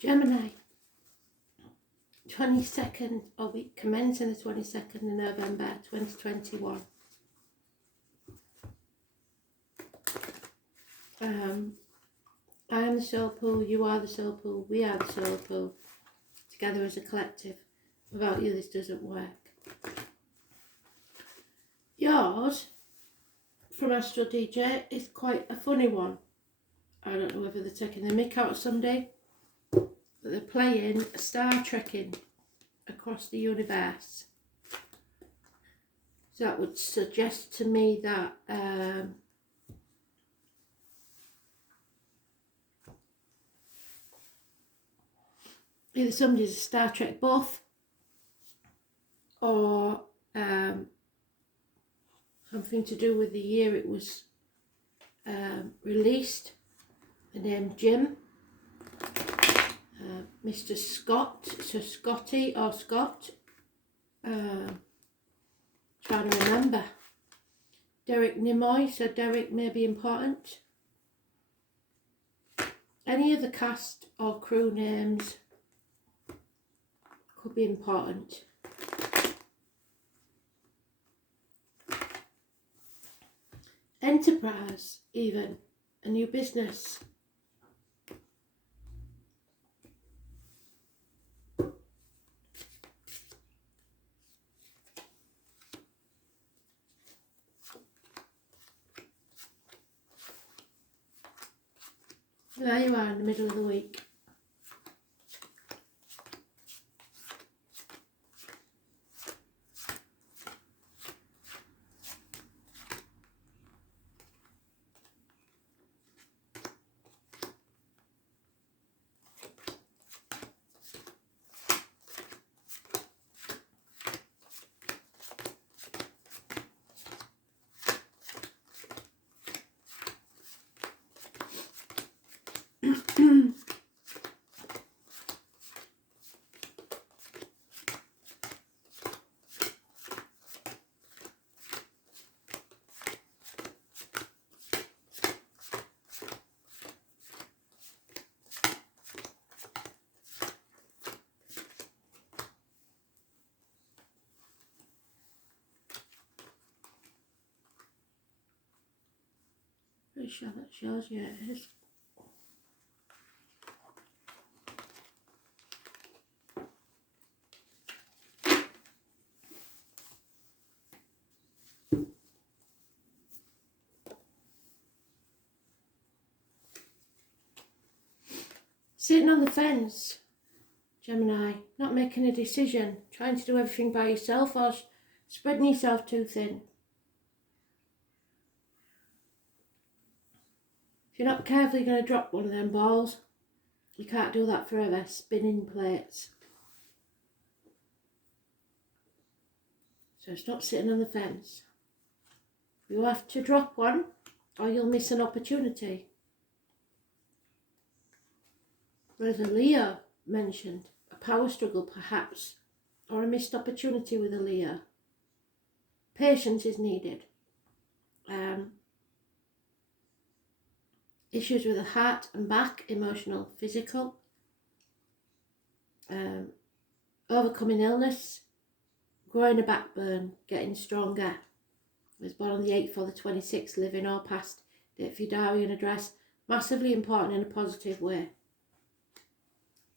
Gemini, 22nd, or week commencing the 22nd of November 2021. I am the soul pool, you are the soul pool, we are the soul pool, together as a collective. Without you this doesn't work. Yours, from Astro DJ, is quite a funny one. I don't know whether they're taking the mick out Sunday, but they're playing Star Trekking across the universe. So that would suggest to me that either somebody's a Star Trek buff, or something to do with the year it was released. The name Jim, Mr. Scott, so Scotty or Scott, trying to remember. Derek Nimoy, so Derek may be important. Any of the cast or crew names could be important. Enterprise, even a new business. There you are in the middle of the week. Pretty sure that shows you it is. Sitting on the fence, Gemini, not making a decision, trying to do everything by yourself, or spreading yourself too thin. If you're not careful, you're going to drop one of them balls. You can't do that forever, spinning plates. So stop sitting on the fence. You have to drop one, or you'll miss an opportunity. There's a Leo mentioned, a power struggle perhaps, or a missed opportunity with a Leo. Patience is needed. Issues with the heart and back, emotional, physical. Overcoming illness, growing a backbone, getting stronger. I was born on the 8th or the 26th, living or past, date for your diary and address. Massively important in a positive way.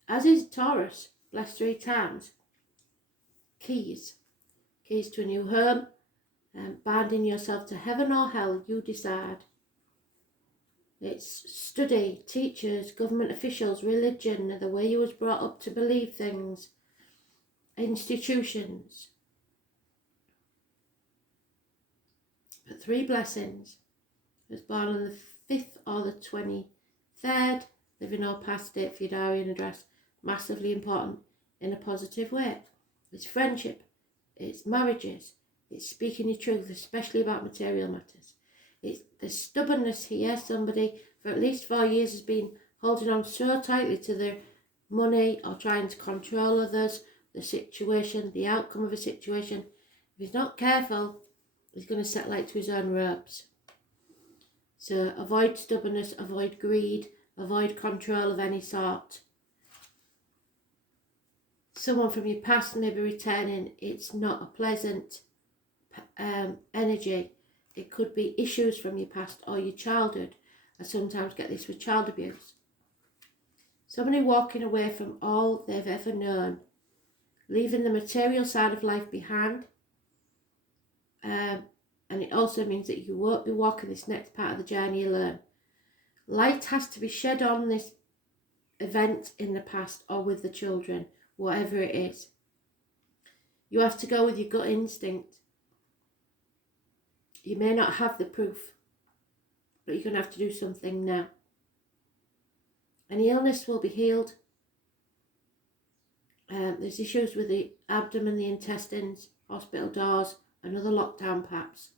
As is Taurus, blessed 3 times. Keys. Keys to a new home. Binding yourself to heaven or hell, you decide. It's study, teachers, government officials, religion, the way you was brought up to believe things. Institutions. But 3 blessings. I was born on the 5th or the 23rd, living or past, date for your diary and address. Massively important in a positive way. It's friendship, it's marriages, it's speaking your truth, especially about material matters. It's the stubbornness here. Somebody for at least 4 years has been holding on so tightly to their money or trying to control others, the situation, the outcome of a situation. If he's not careful, he's going to set light to his own ropes. So avoid stubbornness, avoid greed, avoid control of any sort. someone from your past may be returning. It's not a pleasant energy. It could be issues from your past or your childhood. I sometimes get this with child abuse. Somebody walking away from all they've ever known, leaving the material side of life behind. And it also means that you won't be walking this next part of the journey alone. Light has to be shed on this event in the past or with the children, whatever it is. You have to go with your gut instinct. You may not have the proof, but you're going to have to do something now. Any illness will be healed. There's issues with the abdomen, the intestines, hospital doors, and other lockdown perhaps.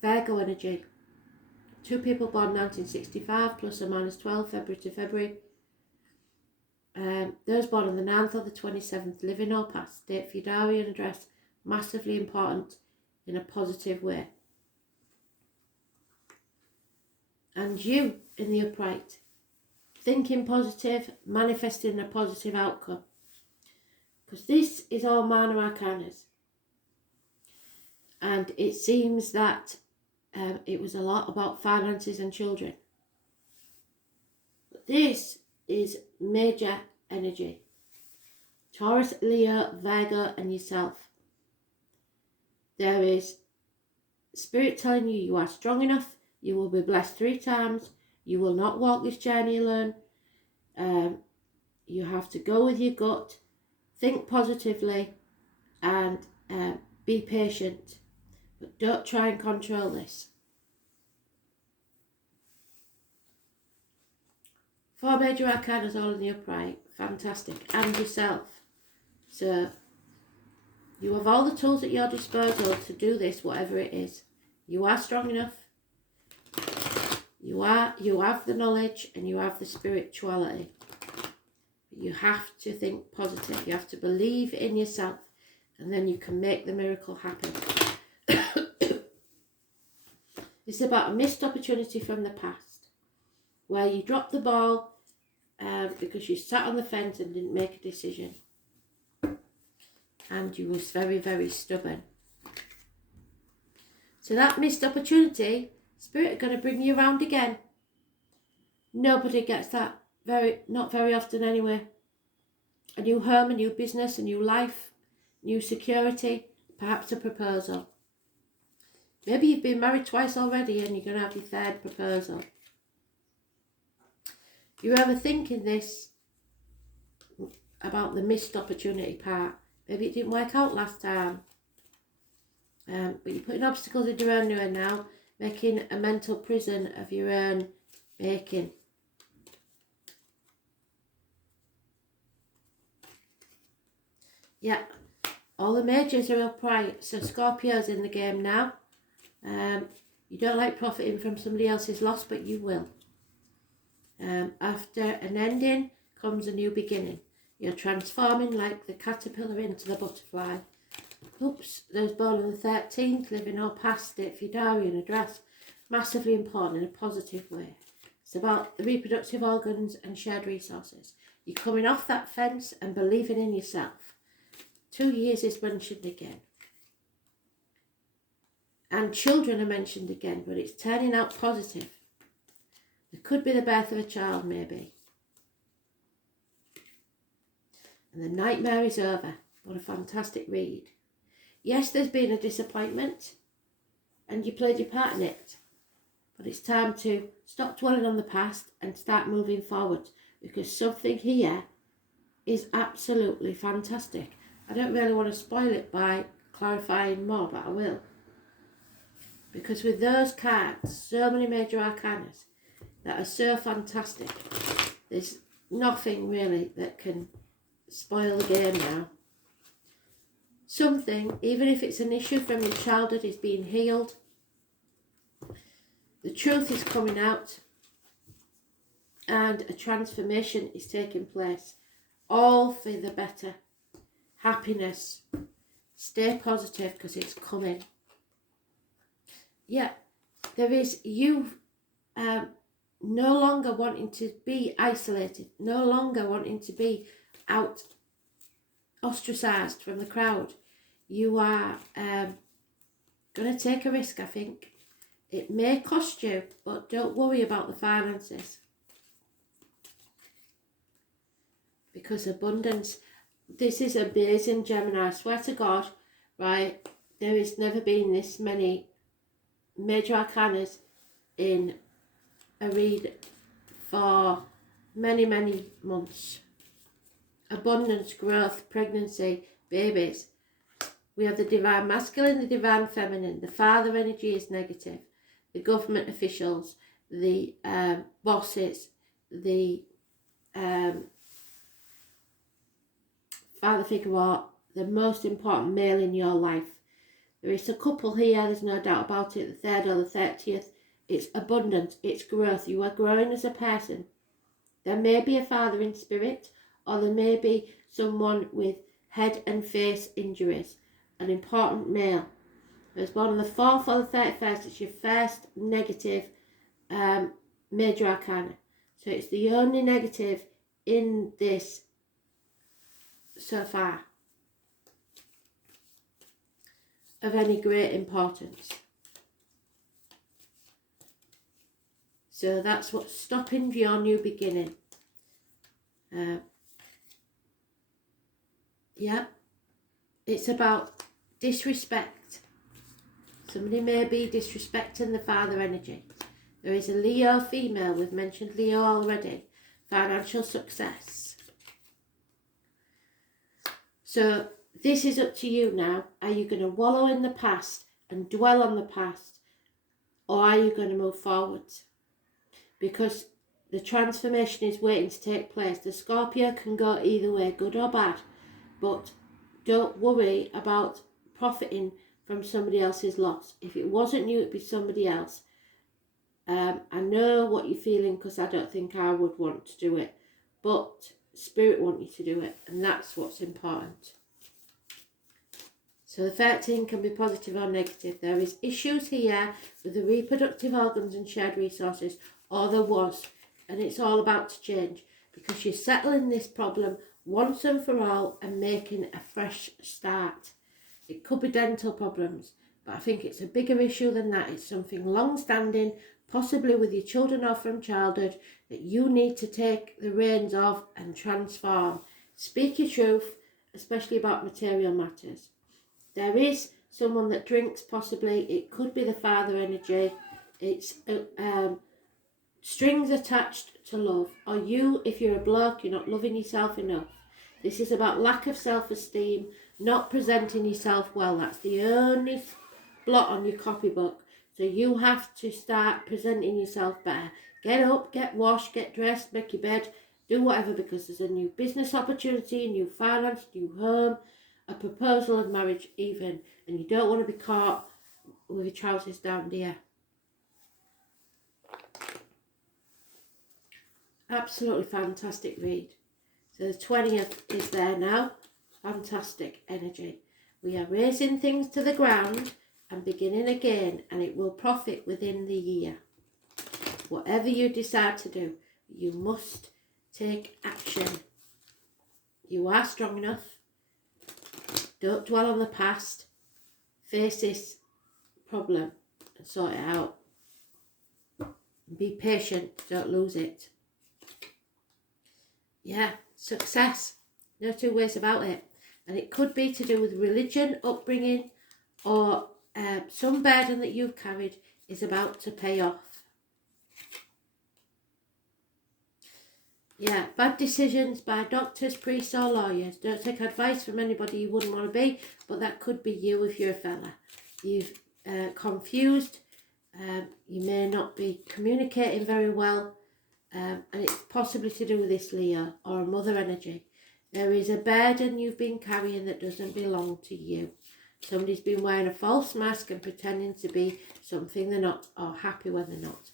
Virgo energy. 2 people born 1965, plus or minus 12, February to February. Those born on the 9th or the 27th, living or past, date for your diary and address, massively important in a positive way. And you in the upright, thinking positive, manifesting a positive outcome. Because this is all minor arcanas. And it seems that it was a lot about finances and children. But this is major energy. Taurus, Leo, Virgo and yourself. There is Spirit telling you you are strong enough. You will be blessed 3 times. You will not walk this journey alone. You have to go with your gut. Think positively and be patient. But don't try and control this. 4 major arcanas all in the upright. Fantastic. And yourself. So you have all the tools at your disposal to do this, whatever it is. You are strong enough. You have the knowledge and you have the spirituality. You have to think positive. You have to believe in yourself, and then you can make the miracle happen. It's about a missed opportunity from the past, where you dropped the ball because you sat on the fence and didn't make a decision. And you was very, very stubborn. So that missed opportunity, Spirit are going to bring you around again. Nobody gets that, not very often anyway. A new home, a new business, a new life, new security, perhaps a proposal. Maybe you've been married twice already and you're going to have your 3rd proposal. If you're ever thinking this about the missed opportunity part, maybe it didn't work out last time. But you're putting obstacles in your own way now, making a mental prison of your own making. Yeah, all the majors are upright, so Scorpio's in the game now. You don't like profiting from somebody else's loss, but you will. After an ending comes a new beginning. You're transforming like the caterpillar into the butterfly. Oops, those born on the 13th, living or past it, for your diary and address. Massively important in a positive way. It's about the reproductive organs and shared resources. You're coming off that fence and believing in yourself. 2 years is mentioned again. And children are mentioned again, but it's turning out positive. There could be the birth of a child, maybe. And the nightmare is over. What a fantastic read. Yes, there's been a disappointment, and you played your part in it. But it's time to stop dwelling on the past and start moving forward, because something here is absolutely fantastic. I don't really want to spoil it by clarifying more, but I will. Because with those cards, so many major arcanas that are so fantastic, there's nothing really that can spoil the game now. Something, even if it's an issue from your childhood, is being healed. The truth is coming out and a transformation is taking place. All for the better. Happiness. Stay positive because it's coming. Yeah, there is you no longer wanting to be isolated, no longer wanting to be ostracised from the crowd. You are going to take a risk, I think. It may cost you, but don't worry about the finances. Because abundance, this is amazing, Gemini. I swear to God, right, there has never been this many major arcanas in a read for many, many months. Abundance, growth, pregnancy, babies. We have the divine masculine, the divine feminine. The father energy is negative. The government officials, the bosses, the father figure, or the most important male in your life. There is a couple here, there's no doubt about it, the 3rd or the 30th. It's abundance, it's growth. You are growing as a person. There may be a father in spirit, or there may be someone with head and face injuries. An important male. If it's born on the 4th or the 31st, it's your first negative major arcana. So it's the only negative in this so far of any great importance. So that's what's stopping your new beginning. Yeah, it's about disrespect. Somebody may be disrespecting the father energy. There is a Leo female, we've mentioned Leo already. Financial success. So this is up to you now. Are you going to wallow in the past and dwell on the past, or are you going to move forwards? Because the transformation is waiting to take place. The Scorpio can go either way, good or bad, but don't worry about profiting from somebody else's loss. If it wasn't you, it'd be somebody else. I know what you're feeling, because I don't think I would want to do it, but Spirit want you to do it, and that's what's important. So the 13 can be positive or negative. There is issues here with the reproductive organs and shared resources, or there was, and it's all about to change, because you're settling this problem once and for all and making a fresh start. It could be dental problems, but I think it's a bigger issue than that. It's something long-standing, possibly with your children or from childhood, that you need to take the reins of and transform. Speak your truth, especially about material matters. There is someone that drinks, possibly. It could be the father energy. It's strings attached to love. Or you, if you're a bloke, you're not loving yourself enough. This is about lack of self-esteem, not presenting yourself well. That's the only blot on your copybook. So you have to start presenting yourself better. Get up, get washed, get dressed, make your bed, do whatever, because there's a new business opportunity, new finance, new home, a proposal of marriage even, and you don't want to be caught with your trousers down, dear. Absolutely fantastic read. So the 20th is there now. Fantastic energy. We are raising things to the ground and beginning again, and it will profit within the year. Whatever you decide to do, you must take action. You are strong enough. Don't dwell on the past. Face this problem and sort it out. Be patient. Don't lose it. Yeah, success. No two ways about it. And it could be to do with religion, upbringing, or some burden that you've carried is about to pay off. Yeah, bad decisions by doctors, priests or lawyers. Don't take advice from anybody you wouldn't want to be, but that could be you if you're a fella. You've confused, you may not be communicating very well, and it's possibly to do with this Leo or a mother energy. There is a burden you've been carrying that doesn't belong to you. Somebody's been wearing a false mask and pretending to be something they're not, or happy when they're not.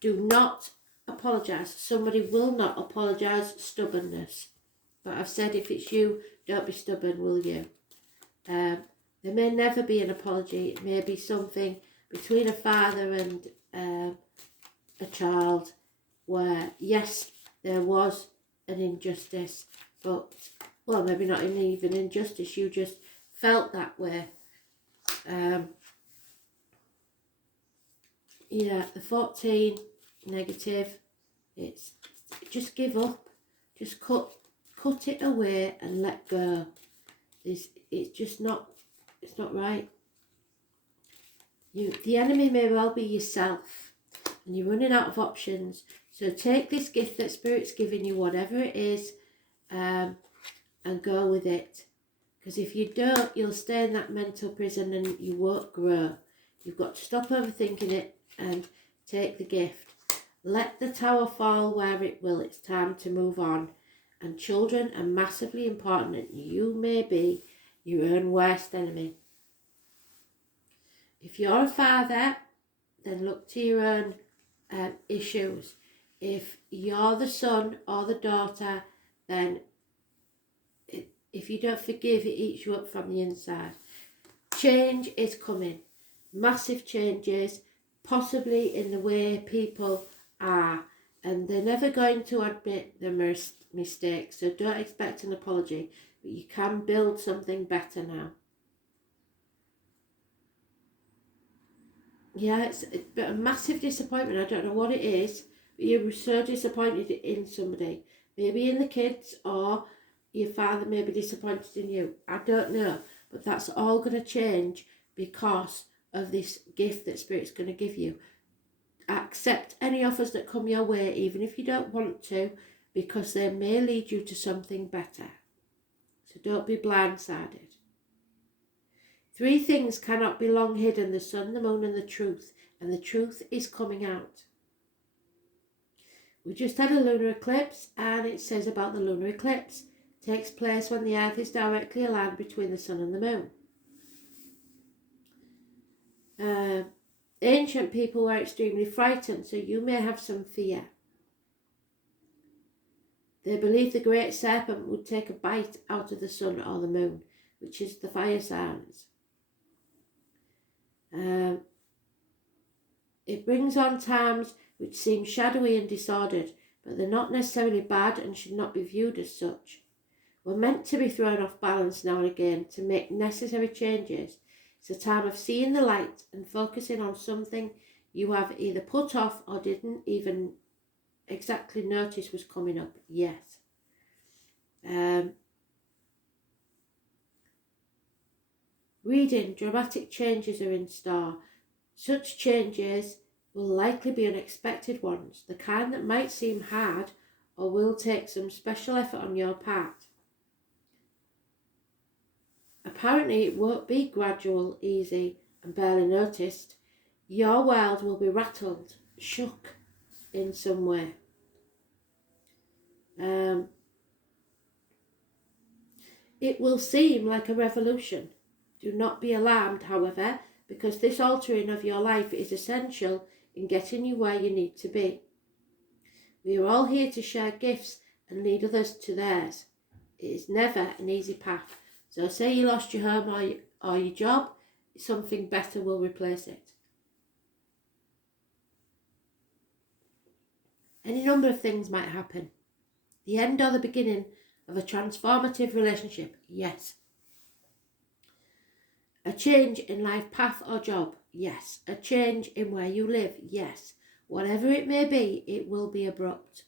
Do not apologise. Somebody will not apologise. Stubbornness. But I've said, if it's you, don't be stubborn, will you? There may never be an apology. It may be something between a father and a child where, yes, there was an injustice, but, well, maybe not even injustice, you just felt that way. Yeah, the 14, negative, it's just give up, just cut it away and let go. It's just not, it's not right. The enemy may well be yourself, and you're running out of options. So take this gift that Spirit's giving you, whatever it is, and go with it. Because if you don't, you'll stay in that mental prison and you won't grow. You've got to stop overthinking it and take the gift. Let the tower fall where it will. It's time to move on. And children are massively important, and you may be your own worst enemy. If you're a father, then look to your own issues. If you're the son or the daughter, then if you don't forgive, it eats you up from the inside. Change is coming. Massive changes, possibly in the way people are. And they're never going to admit their mistakes. So don't expect an apology. But you can build something better now. Yeah, it's a massive disappointment. I don't know what it is, but you're so disappointed in somebody. Maybe in the kids, or your father may be disappointed in you. I don't know. But that's all going to change because of this gift that Spirit's going to give you. Accept any offers that come your way, even if you don't want to, because they may lead you to something better. So don't be blindsided. 3 things cannot be long hidden: the sun, the moon, and the truth. And the truth is coming out. We just had a lunar eclipse, and it says about the lunar eclipse. It takes place when the earth is directly aligned between the sun and the moon. Ancient people were extremely frightened, so you may have some fear. They believed the great serpent would take a bite out of the sun or the moon, which is the fire signs. It brings on times which seem shadowy and disordered, but they're not necessarily bad and should not be viewed as such. We're meant to be thrown off balance now and again to make necessary changes. It's a time of seeing the light and focusing on something you have either put off or didn't even exactly notice was coming up yet. Reading, dramatic changes are in store. Such changes will likely be unexpected ones, the kind that might seem hard or will take some special effort on your part. Apparently it won't be gradual, easy, and barely noticed. Your world will be rattled, shook in some way. It will seem like a revolution. Do not be alarmed, however, because this altering of your life is essential in getting you where you need to be. We are all here to share gifts and lead others to theirs. It is never an easy path. So say you lost your home or your job, something better will replace it. Any number of things might happen. The end or the beginning of a transformative relationship, yes. A change in life path or job, yes. A change in where you live, yes. Whatever it may be, it will be abrupt.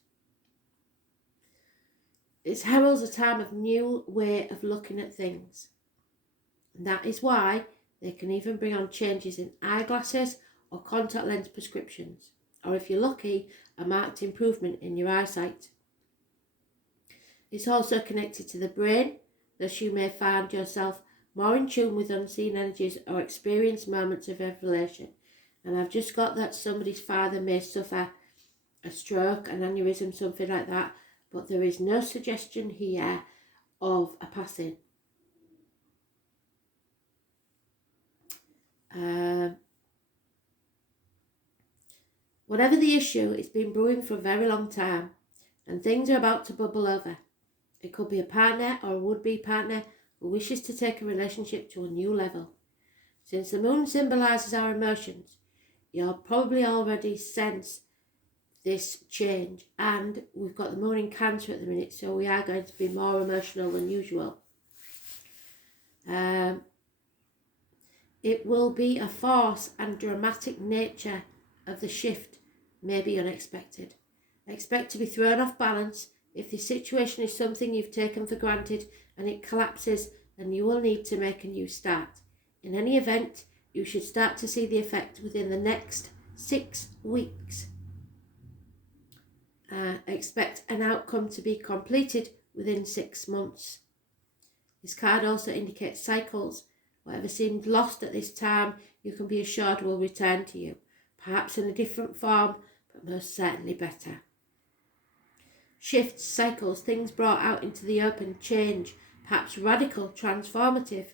It heralds a time of new way of looking at things. And that is why they can even bring on changes in eyeglasses or contact lens prescriptions. Or if you're lucky, a marked improvement in your eyesight. It's also connected to the brain, thus you may find yourself more in tune with unseen energies or experience moments of revelation. And I've just got that somebody's father may suffer a stroke, an aneurysm, something like that, but there is no suggestion here of a passing. Whatever the issue, it's been brewing for a very long time, and things are about to bubble over. It could be a partner or a would-be partner who wishes to take a relationship to a new level. Since the moon symbolises our emotions, you'll probably already sense this change. And we've got the moon in Cancer at the minute, so we are going to be more emotional than usual. It will be a force and dramatic nature of the shift may be unexpected. Expect to be thrown off balance. If the situation is something you've taken for granted and it collapses, then you will need to make a new start. In any event, you should start to see the effect within the next 6 weeks. Expect an outcome to be completed within 6 months. This card also indicates cycles. Whatever seemed lost at this time, you can be assured will return to you, perhaps in a different form, but most certainly better. Shifts, cycles, things brought out into the open, change, perhaps radical, transformative,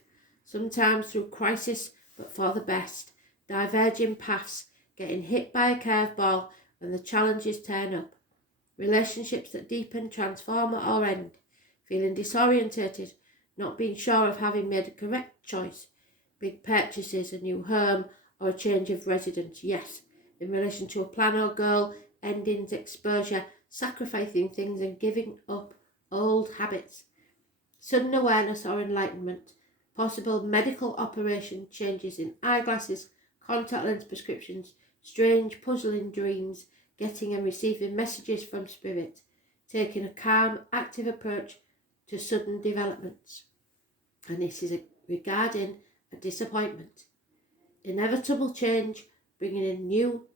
sometimes through crisis, but for the best. Diverging paths, getting hit by a curveball when the challenges turn up. Relationships that deepen, transform or end. Feeling disorientated, not being sure of having made a correct choice. Big purchases, a new home or a change of residence. Yes, in relation to a plan or goal, endings, exposure, sacrificing things and giving up old habits. Sudden awareness or enlightenment. Possible medical operation, changes in eyeglasses, contact lens prescriptions, strange puzzling dreams, getting and receiving messages from spirit, taking a calm, active approach to sudden developments. And this is regarding a disappointment. Inevitable change, bringing in new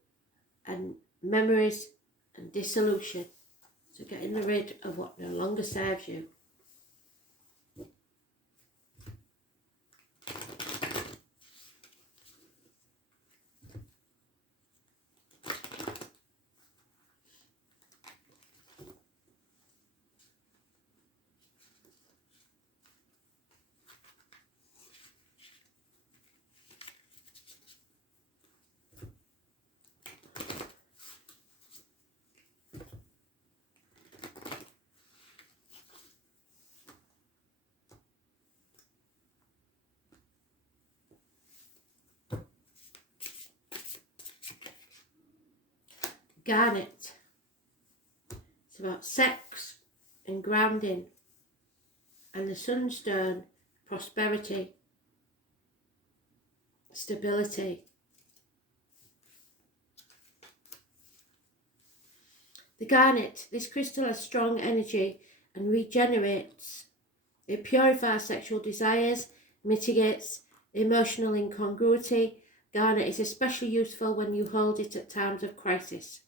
and memories and dissolution. So getting rid of what no longer serves you. Garnet. It's about sex and grounding. And the sunstone, prosperity, stability. The garnet, this crystal has strong energy and regenerates. It purifies sexual desires, mitigates emotional incongruity. Garnet is especially useful when you hold it at times of crisis.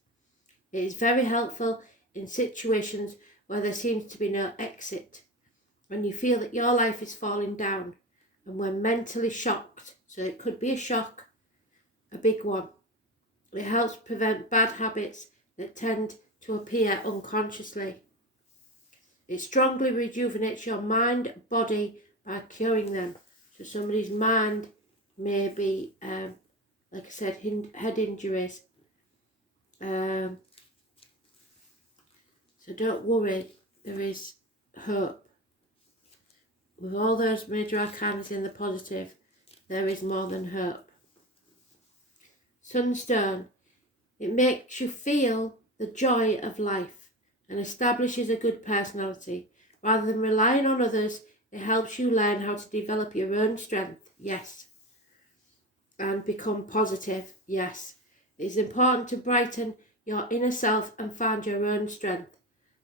It is very helpful in situations where there seems to be no exit, when you feel that your life is falling down, and when mentally shocked, so it could be a shock, a big one. It helps prevent bad habits that tend to appear unconsciously. It strongly rejuvenates your mind, body by curing them. So somebody's mind may be, like I said, head injuries. So don't worry, there is hope. With all those major arcana in the positive, there is more than hope. Sunstone, it makes you feel the joy of life and establishes a good personality. Rather than relying on others, it helps you learn how to develop your own strength, yes. And become positive, yes. It is important to brighten your inner self and find your own strength.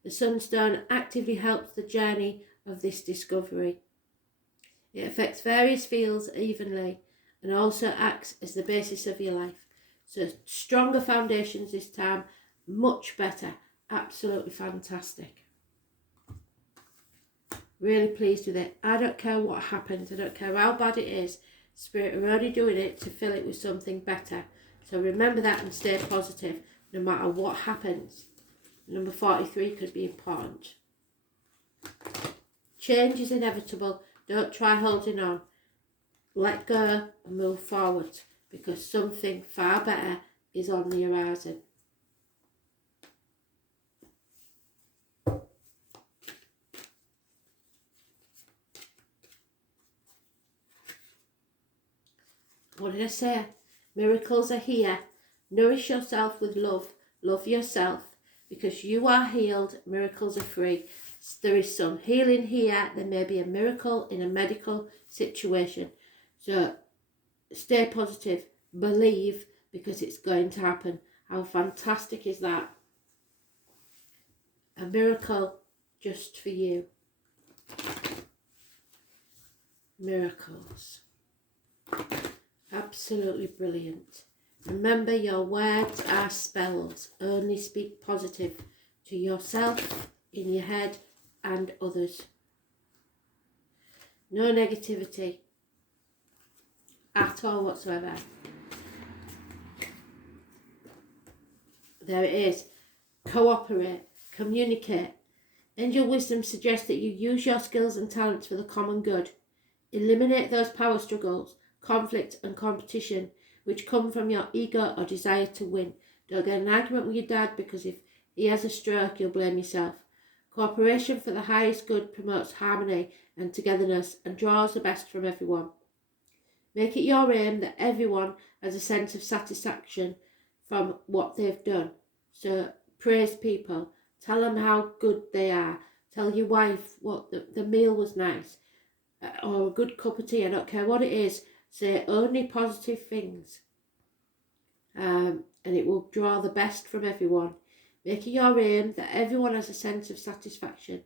The sunstone actively helps the journey of this discovery. It affects various fields evenly and also acts as the basis of your life. So stronger foundations this time, much better, absolutely fantastic. Really pleased with it. I don't care what happens, I don't care how bad it is. Spirit are only doing it to fill it with something better. So remember that and stay positive no matter what happens. Number 43 could be important. Change is inevitable. Don't try holding on. Let go and move forward, because something far better is on the horizon. What did I say? Miracles are here. Nourish yourself with love. Love yourself, because you are healed. Miracles are free. There is some healing here. There may be a miracle in a medical situation. So stay positive. Believe, because it's going to happen. How fantastic is that? A miracle just for you. Miracles. Absolutely brilliant. Remember, your words are spells. Only speak positive to yourself, in your head, and others. No negativity at all whatsoever. There it is. Cooperate. Communicate. Angel wisdom suggests that you use your skills and talents for the common good. Eliminate those power struggles, conflict and competition which come from your ego or desire to win. Don't get an argument with your dad, because if he has a stroke, you'll blame yourself. Cooperation for the highest good promotes harmony and togetherness and draws the best from everyone. Make it your aim that everyone has a sense of satisfaction from what they've done. So praise people. Tell them how good they are. Tell your wife what the meal was nice. Or a good cup of tea. I don't care what it is. Say only positive things. And it will draw the best from everyone. Make it your aim that everyone has a sense of satisfaction.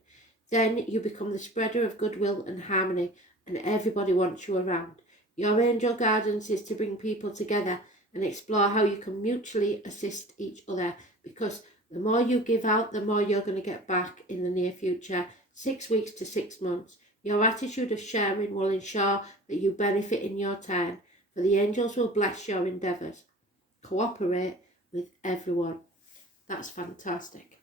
Then you become the spreader of goodwill and harmony, and everybody wants you around. Your angel guidance is to bring people together and explore how you can mutually assist each other, because the more you give out, the more you're going to get back in the near future. 6 weeks to 6 months. Your attitude of sharing will ensure that you benefit in your turn, for the angels will bless your endeavours. Cooperate with everyone. That's fantastic.